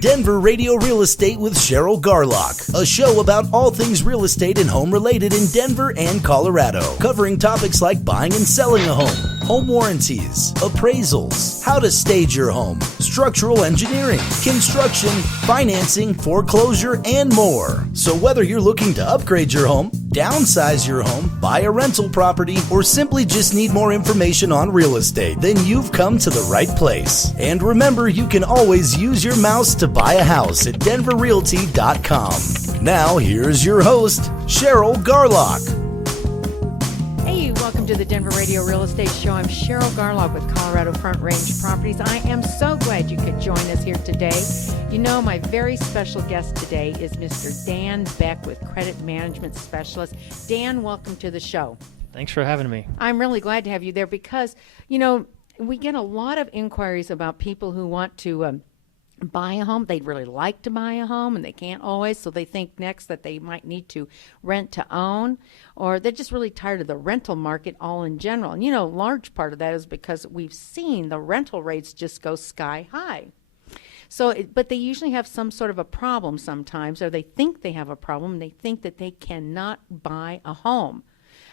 Denver Radio Real Estate with Cheryl Garlock, a show about all things real estate and home related in Denver and Colorado, covering topics like buying and selling a home warranties, appraisals, how to stage your home, structural engineering, construction, financing, foreclosure, and more. So whether you're looking to upgrade your home, downsize your home, buy a rental property, or simply just need more information on real estate, then you've come to the right place. And remember, you can always use your mouse to buy a house at denverrealty.com. Now, here's your host, Cheryl Garlock. Hey, welcome to the Denver Radio Real Estate Show. I'm Cheryl Garlock with Colorado Front Range Properties. I am so glad you could join us here today. You know, my very special guest today is Mr. Dan Beck with Credit Management Specialist. Dan, welcome to the show. Thanks for having me. I'm really glad to have you there because, you know, we get a lot of inquiries about people who want to buy a home. They'd really like to buy a home and they can't always, so they think next that they might need to rent to own, or they're just really tired of the rental market all in general. And you know, a large part of that is because we've seen the rental rates just go sky high. So, but they usually have some sort of a problem sometimes, or they think they have a problem. They think that they cannot buy a home.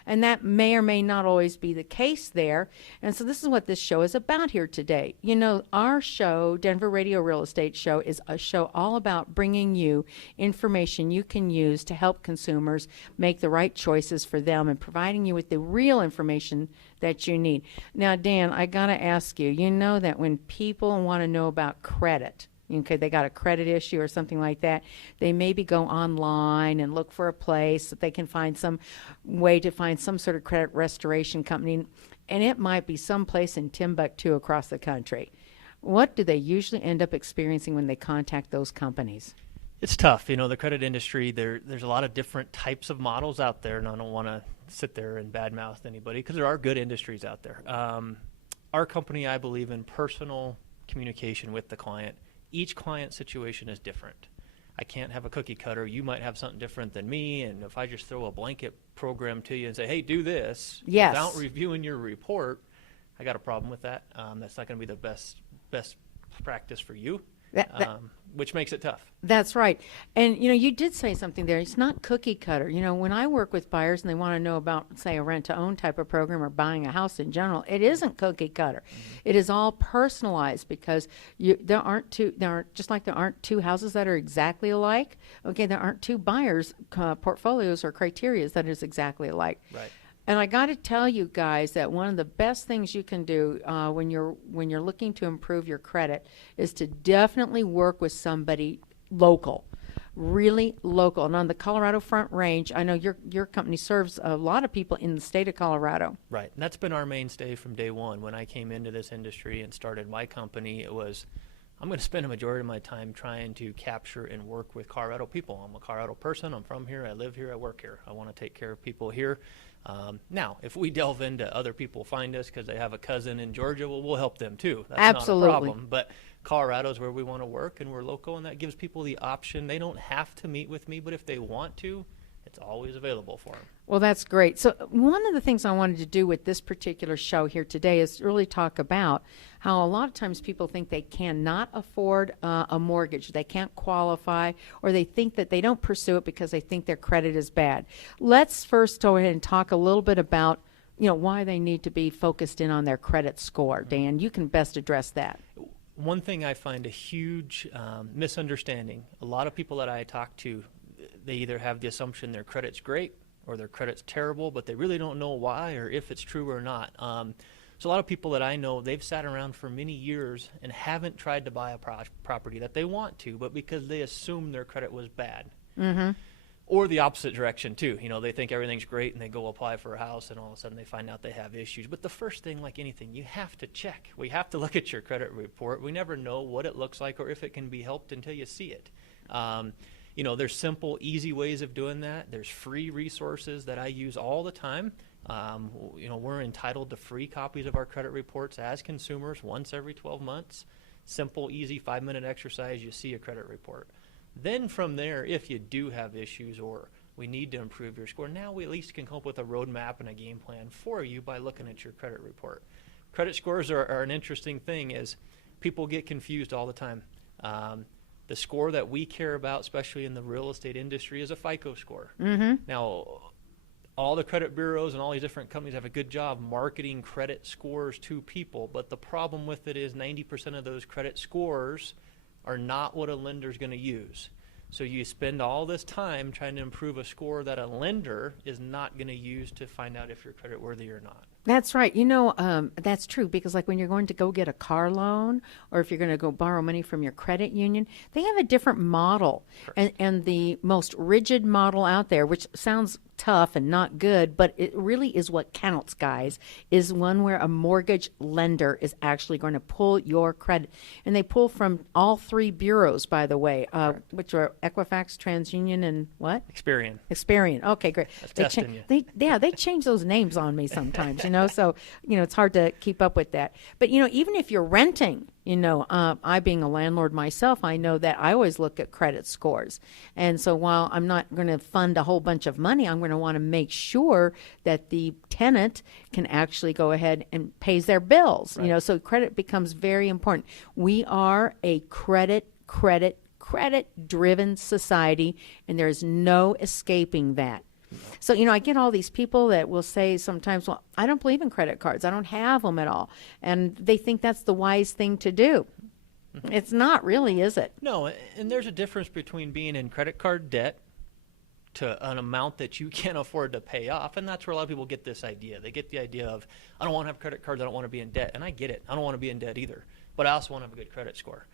And that may or may not always be the case there. And so this is what this show is about here today. You know, our show, Denver Radio Real Estate Show, is a show all about bringing you information you can use to help consumers make the right choices for them and providing you with the real information that you need. Now, Dan, I got to ask you, you know that when people want to know about credit, okay, they got a credit issue or something like that, they maybe go online and look for a place that they can find some way to find some sort of credit restoration company, and it might be someplace in Timbuktu across the country. What do they usually end up experiencing when they contact those companies? It's tough. You know, the credit industry, there's a lot of different types of models out there, and I don't want to sit there and badmouth anybody because there are good industries out there. Our company, I believe in personal communication with the client. Each client situation is different. I can't have a cookie cutter. You might have something different than me, and if I just throw a blanket program to you and say, hey, do this, yes, without reviewing your report, I got a problem with that. That's not going to be the best practice for you, which makes it tough. That's right. And, you know, you did say something there. It's not cookie cutter. You know, when I work with buyers and they want to know about, say, a rent-to-own type of program or buying a house in general, it isn't cookie cutter. Mm-hmm. It is all personalized because there aren't two houses that are exactly alike. Okay, there aren't two buyers' portfolios or criteria that is exactly alike. Right. And I got to tell you guys that one of the best things you can do when you're looking to improve your credit is to definitely work with somebody local, really local. And on the Colorado Front Range, I know your company serves a lot of people in the state of Colorado. Right, and that's been our mainstay from day one. When I came into this industry and started my company, it was, I'm going to spend a majority of my time trying to capture and work with Colorado people. I'm a Colorado person. I'm from here. I live here. I work here. I want to take care of people here. Now, if we delve into other people find us because they have a cousin in Georgia, well, we'll help them too. That's absolutely not a problem. But Colorado's where we want to work, and we're local, and that gives people the option. They don't have to meet with me, but if they want to, it's always available for them. Well, that's great. So one of the things I wanted to do with this particular show here today is really talk about how a lot of times people think they cannot afford a mortgage, they can't qualify, or they think that they don't pursue it because they think their credit is bad. Let's first go ahead and talk a little bit about, you know, why they need to be focused in on their credit score. Dan, you can best address that. One thing I find a huge misunderstanding, a lot of people that I talk to, they either have the assumption their credit's great or their credit's terrible, but they really don't know why or if it's true or not. So a lot of people that I know, they've sat around for many years and haven't tried to buy a property that they want to, but because they assume their credit was bad. Mm-hmm. Or the opposite direction, too. You know, they think everything's great and they go apply for a house and all of a sudden they find out they have issues. But the first thing, like anything, you have to check. We have to look at your credit report. We never know what it looks like or if it can be helped until you see it. You know, there's simple, easy ways of doing that. There's free resources that I use all the time. You know, we're entitled to free copies of our credit reports as consumers once every 12 months. Simple, easy, 5-minute exercise, you see a credit report. Then from there, if you do have issues or we need to improve your score, now we at least can come up with a roadmap and a game plan for you by looking at your credit report. credit scores are an interesting thing. Is people get confused all the time. The score that we care about, especially in the real estate industry, is a FICO score. Now, all the credit bureaus and all these different companies have a good job marketing credit scores to people, but the problem with it is 90% of those credit scores are not what a lender's going to use. So you spend all this time trying to improve a score that a lender is not going to use to find out if you're creditworthy or not. That's right. That's true, because like when you're going to go get a car loan, or if you're going to go borrow money from your credit union, they have a different model. And the most rigid model out there, which sounds tough and not good, but it really is what counts, guys, is one where a mortgage lender is actually going to pull your credit. And they pull from all three bureaus, by the way, which are Equifax, TransUnion, and what? Experian. Okay, great. That's testing you. They change those names on me sometimes, so, it's hard to keep up with that. But, even if you're renting, I being a landlord myself, I know that I always look at credit scores. And so while I'm not going to fund a whole bunch of money, I'm going to want to make sure that the tenant can actually go ahead and pays their bills. Right. So credit becomes very important. We are a credit-driven society, and there's no escaping that. So, I get all these people that will say sometimes, well, I don't believe in credit cards. I don't have them at all. And they think that's the wise thing to do. It's not really, is it? No, and there's a difference between being in credit card debt to an amount that you can't afford to pay off. And that's where a lot of people get this idea. They get the idea of, I don't want to have credit cards. I don't want to be in debt. And I get it. I don't want to be in debt either. But I also want to have a good credit score.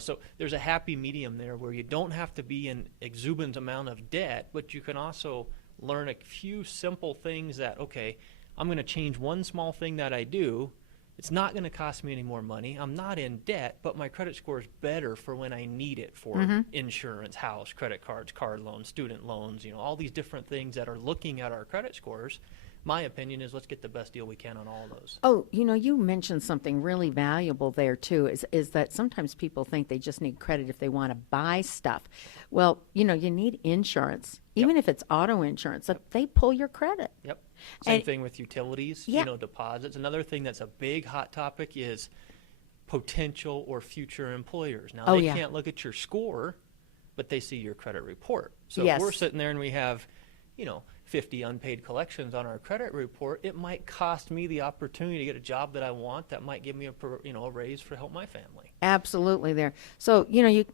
So there's a happy medium there where you don't have to be in exuberant amount of debt, but you can also learn a few simple things that, okay, I'm going to change one small thing that I do. It's not going to cost me any more money. I'm not in debt, but my credit score is better for when I need it for insurance, house, credit cards, card loans, student loans, all these different things that are looking at our credit scores. My opinion is let's get the best deal we can on all of those. Oh, you mentioned something really valuable there, too, is that sometimes people think they just need credit if they want to buy stuff. Well, you need insurance, even if it's auto insurance. They pull your credit. Yep. Same thing with utilities, deposits. Another thing that's a big hot topic is potential or future employers. Now, they can't look at your score, but they see your credit report. So if we're sitting there and we have, 50 unpaid collections on our credit report, it might cost me the opportunity to get a job that I want that might give me a raise to help my family. Absolutely there. So, you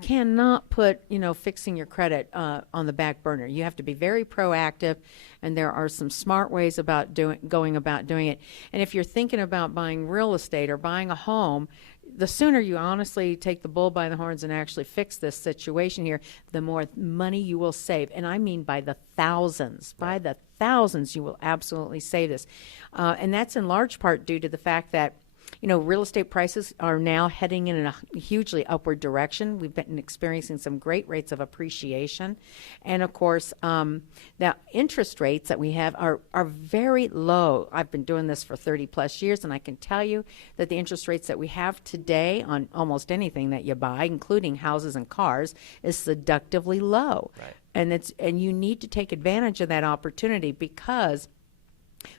cannot put, fixing your credit on the back burner. You have to be very proactive, and there are some smart ways about going about doing it. And if you're thinking about buying real estate or buying a home, the sooner you honestly take the bull by the horns and actually fix this situation here, the more money you will save. And I mean by the thousands. By the thousands, you will absolutely save this. And that's in large part due to the fact that real estate prices are now heading in a hugely upward direction. We've been experiencing some great rates of appreciation. And, of course, the interest rates that we have are very low. I've been doing this for 30-plus years, and I can tell you that the interest rates that we have today on almost anything that you buy, including houses and cars, is seductively low. Right. And you need to take advantage of that opportunity, because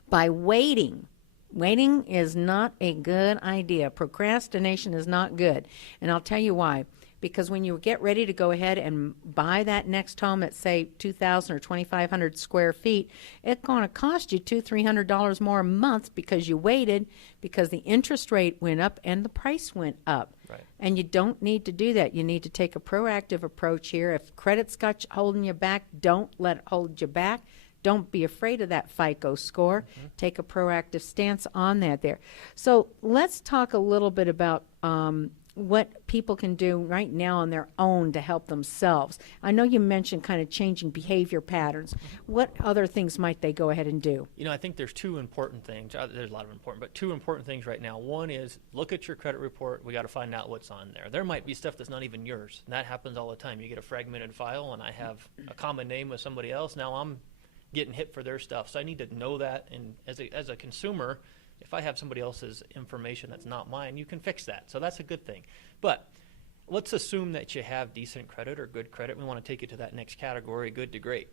by waiting is not a good idea. Procrastination is not good. And I'll tell you why. Because when you get ready to go ahead and buy that next home at, say, 2,000 or 2,500 square feet, it's going to cost you $200-300 more a month because you waited, because the interest rate went up and the price went up. Right. And you don't need to do that. You need to take a proactive approach here. If credit's got you holding you back, don't let it hold you back. Don't be afraid of that FICO score. Take a proactive stance on that there. So let's talk a little bit about what people can do right now on their own to help themselves. I know you mentioned kind of changing behavior patterns. What other things might they go ahead and do? I think there's two important things. There's a lot of important, but two important things right now. One is look at your credit report. We got to find out what's on there. There might be stuff that's not even yours. And that happens all the time. You get a fragmented file, and I have a common name with somebody else. Now I'm getting hit for their stuff. So I need to know that. And as a consumer, if I have somebody else's information that's not mine, you can fix that. So that's a good thing. But let's assume that you have decent credit or good credit. We want to take it to that next category, good to great.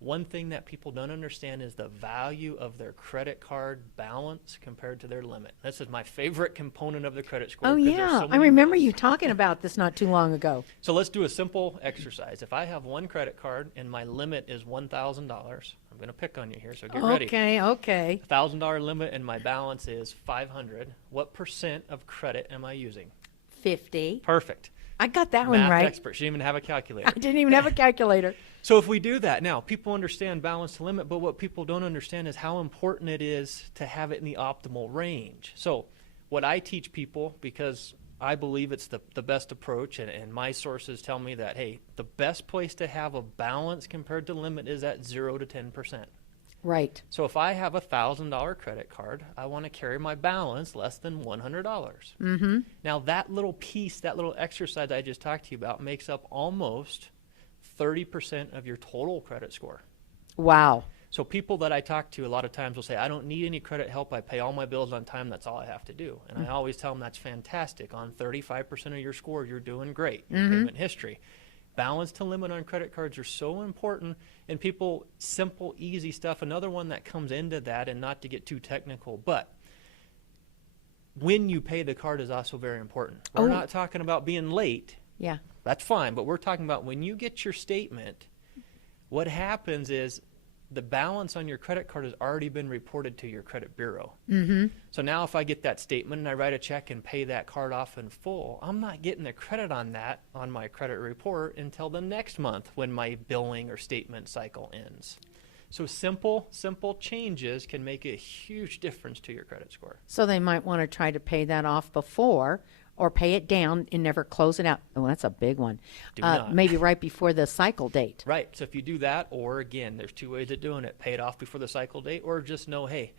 One thing that people don't understand is the value of their credit card balance compared to their limit. This is my favorite component of the credit score. Oh, 'cause there's yeah. so I many remember myths. you talking about this not too long ago. So let's do a simple exercise. If I have one credit card and my limit is $1,000, I'm going to pick on you here, so get ready. Okay. $1,000 limit and my balance is $500. What percent of credit am I using? 50. Perfect. I got that one Math right. expert. She didn't even have a calculator. I didn't even have a calculator. So if we do that, now people understand balance to limit, but what people don't understand is how important it is to have it in the optimal range. So what I teach people, because I believe it's the best approach, and my sources tell me that, hey, the best place to have a balance compared to limit is at 0 to 10%. Right. So if I have a $1,000 credit card, I want to carry my balance less than $100. Mm-hmm. Now that little piece, that little exercise I just talked to you about makes up almost 30% of your total credit score. Wow. So people that I talk to a lot of times will say, I don't need any credit help. I pay all my bills on time. That's all I have to do. And I always tell them that's fantastic. On 35% of your score, you're doing great. Your payment history. Balance to limit on credit cards are so important, and people, simple, easy stuff. Another one that comes into that, and not to get too technical, but when you pay the card is also very important. We're not talking about being late. Yeah. That's fine, but we're talking about when you get your statement, what happens is the balance on your credit card has already been reported to your credit bureau. Mm-hmm. So now if I get that statement and I write a check and pay that card off in full, I'm not getting the credit on that on my credit report until the next month when my billing or statement cycle ends. So simple changes can make a huge difference to your credit score. So they might want to try to pay that off before, or pay it down and never close it out. Oh, that's a big one. Do not. Maybe right before the cycle date. Right. So if you do that, or again, there's two ways of doing it. Pay it off before the cycle date, or just know, hey,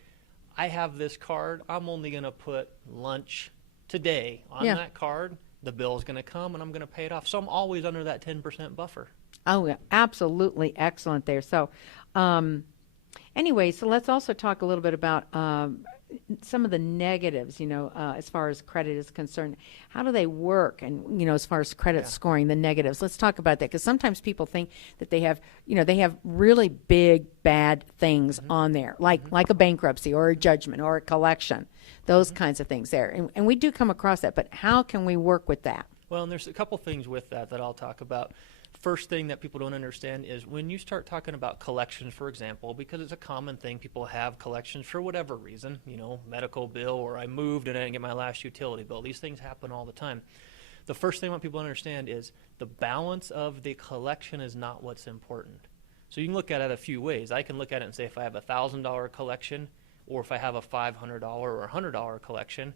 I have this card. I'm only going to put lunch today on that card. The bill's going to come, and I'm going to pay it off. So I'm always under that 10% buffer. Oh, yeah, absolutely excellent there. So anyway, so let's also talk a little bit about some of the negatives, as far as credit is concerned. How do they work? And, as far as credit scoring, the negatives. Let's talk about that, because sometimes people think that they have really big, bad things on there, like a bankruptcy or a judgment or a collection, those kinds of things there. And we do come across that, but how can we work with that? Well, and there's a couple things with that I'll talk about. First thing that people don't understand is when you start talking about collections, for example, because it's a common thing, people have collections for whatever reason, medical bill, or I moved and I didn't get my last utility bill. These things happen all the time. The first thing I want people to understand is the balance of the collection is not what's important. So you can look at it a few ways. I can look at it and say if I have a $1,000 collection, or if I have a $500 or $100 collection,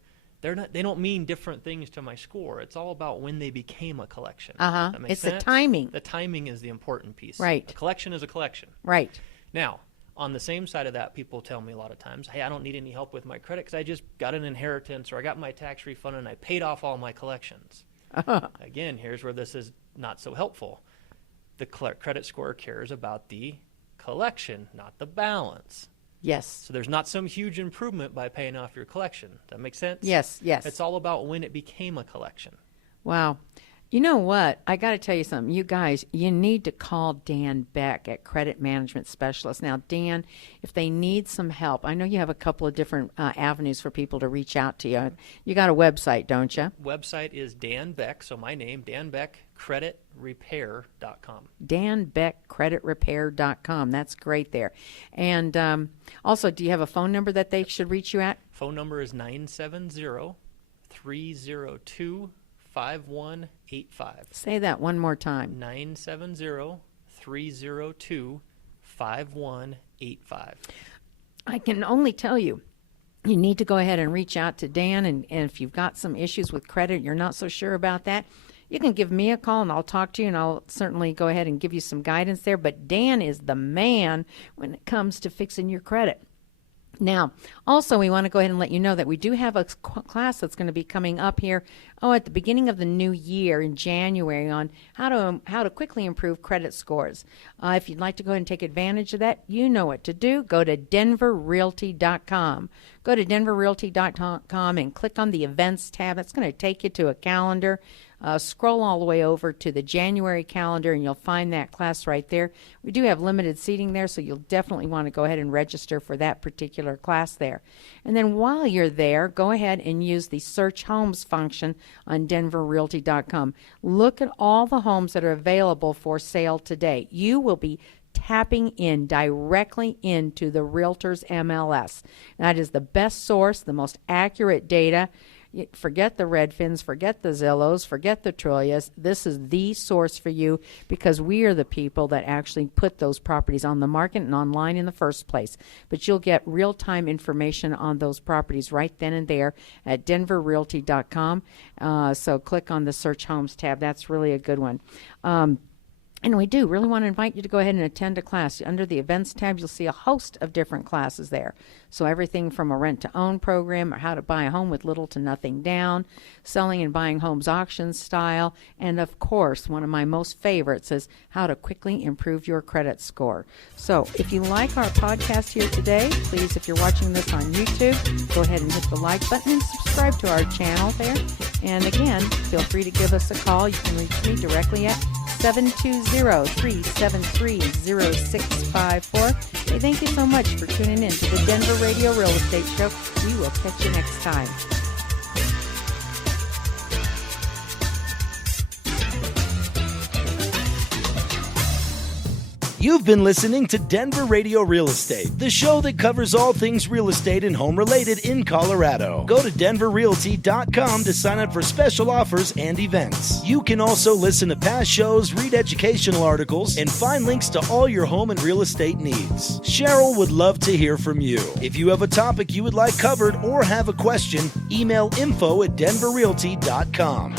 they don't mean different things to my score. It's all about when they became a collection. That makes It's sense? the timing. The timing is the important piece. Right. A collection is a collection. Right. Now, on the same side of that, people tell me a lot of times, hey, I don't need any help with my credit because I just got an inheritance, or I got my tax refund and I paid off all my collections. Again, here's where this is not so helpful. The credit score cares about the collection, not the balance. Yes. So there's not some huge improvement by paying off your collection. Does that make sense? Yes. It's all about when it became a collection. Wow. You know what? I got to tell you something. You guys, you need to call Dan Beck at Credit Management Specialist. Now, Dan, if they need some help, I know you have a couple of different avenues for people to reach out to you. You got a website, don't you? Website is Dan Beck, so my name, Dan Beck, creditrepair.com. danbeckcreditrepair.com. That's great there. And also, do you have a phone number that they should reach you at? Phone number is 970-302-5185. Say that one more time. 970-302-5185. I can only tell you, you need to go ahead and reach out to Dan, and if you've got some issues with credit, you're not so sure about that, you can give me a call and I'll talk to you, and I'll certainly go ahead and give you some guidance there. But Dan is the man when it comes to fixing your credit. Now, also, we want to go ahead and let you know that we do have a class that's going to be coming up here, at the beginning of the new year in January, on how to quickly improve credit scores. If you'd like to go ahead and take advantage of that, you know what to do. Go to denverrealty.com. go to denverrealty.com and click on the events tab. That's going to take you to a calendar. Scroll all the way over to the January calendar, and you'll find that class right there. We do have limited seating there, so you'll definitely want to go ahead and register for that particular class there. And then while you're there, go ahead and use the search homes function on denverrealty.com. Look at all the homes that are available for sale today. You will be tapping in directly into the Realtors MLS. That is the best source, the most accurate data. Forget the Redfins, forget the Zillows, forget the Troyas. This is the source for you because we are the people that actually put those properties on the market and online in the first place. But you'll get real-time information on those properties right then and there at denverrealty.com. So click on the Search Homes tab. That's really a good one. And we do really want to invite you to go ahead and attend a class. Under the events tab, you'll see a host of different classes there. So everything from a rent-to-own program, or how to buy a home with little to nothing down, selling and buying homes auction style, and of course, one of my most favorites is how to quickly improve your credit score. So if you like our podcast here today, please, if you're watching this on YouTube, go ahead and hit the like button and subscribe to our channel there. And again, feel free to give us a call. You can reach me directly at 720-373-0654. Hey, thank you so much for tuning in to the Denver Radio Real Estate Show. We will catch you next time. You've been listening to Denver Radio Real Estate, the show that covers all things real estate and home related in Colorado. Go to denverrealty.com to sign up for special offers and events. You can also listen to past shows, read educational articles, and find links to all your home and real estate needs. Cheryl would love to hear from you. If you have a topic you would like covered or have a question, email info@denverrealty.com.